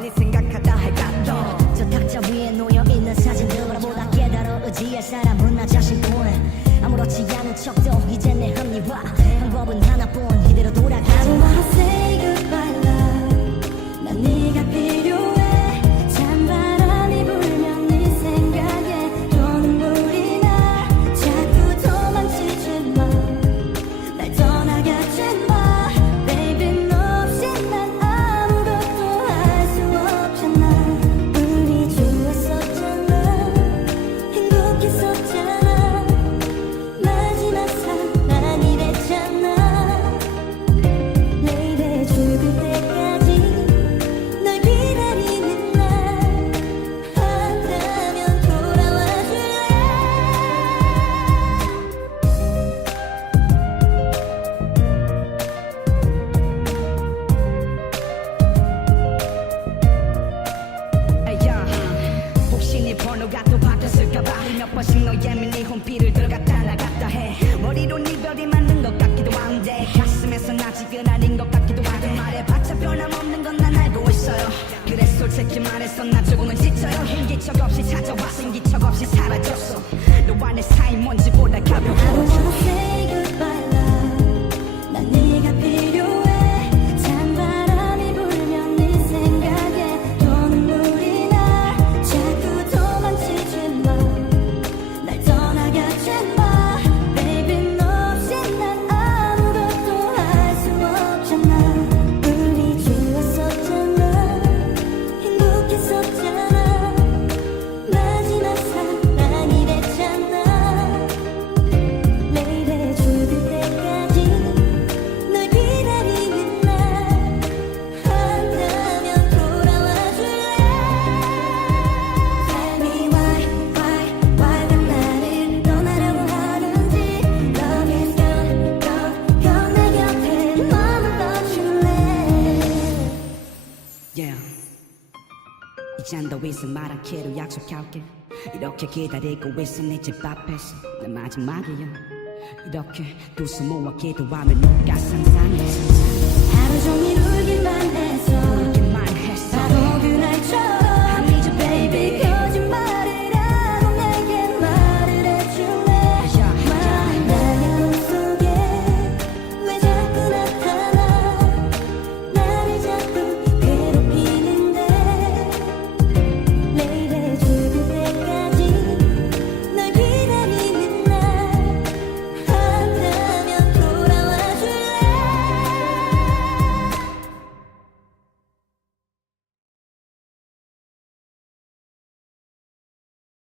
네 생각하다 해가 떠. 저 탁자 위에 놓여있는 사진들보다 보다 깨달아 의지할 사람은 나 자신뿐. 아무렇지 않은 척도 이제 내 합리화. 방법은 하나뿐 이대로 돌아가지. I don't wanna say goodbye love. 난 네가 필요해. 찬바람이 불면 네 생각에 또 눈물이 나. 자꾸 도망치지 마. 날 떠나가지 마. Baby 너 없이 난 아무것도 할 수 없잖아. 우리 좋았었잖아. 행복했었잖아. 마지막 사랑이 됐잖아. 내일의 죽을 때까지 널 기다리는 날 한다면 돌아와 줄래. 야, 혹시 네 번호가 또 바뀌었을까봐 몇 번씩 너 예민히 홈피를 들어갔다 나갔다 해. 머리로 네 별이 맞는 것 같기도 한데 가슴에선 아직은 아닌 것 같기도 하대. 말해봤자 변함없는 건 난 알고 있어요. 그래 솔직히 말해서 나 조금은 지쳐요. hin기척 없이 찾아와 생기척 없이 사라졌어. 너와 내 사이 먼지보다 I don't 가벼워. wanna say goodbye love. 난 네가 필요해. 찬바람이 불면 네 생각에 또 눈물이 나. 자꾸 도망치지 마. 날 떠나가지 마. Baby 너 없이 난 아무것도 할 수 없잖아. 우리 좋았었잖아. 행복했었잖아. 마지막 사랑이 됐잖아. 내일의 죽을 때까지 널 기다리는 날 한다면 돌아와 줄래. Tell me why 난 나를 떠나려고 하는지. Love is gone, gone 내 곁에 머물러 줄래. Yeah. 이젠 더 이상 말 않기로 약속할게. 이렇게 기다리고 있어 네 집 앞에서 내 마지막이야. 이렇게 두 손 모아 기도하며 누가 상상해. 하루 종일 울기만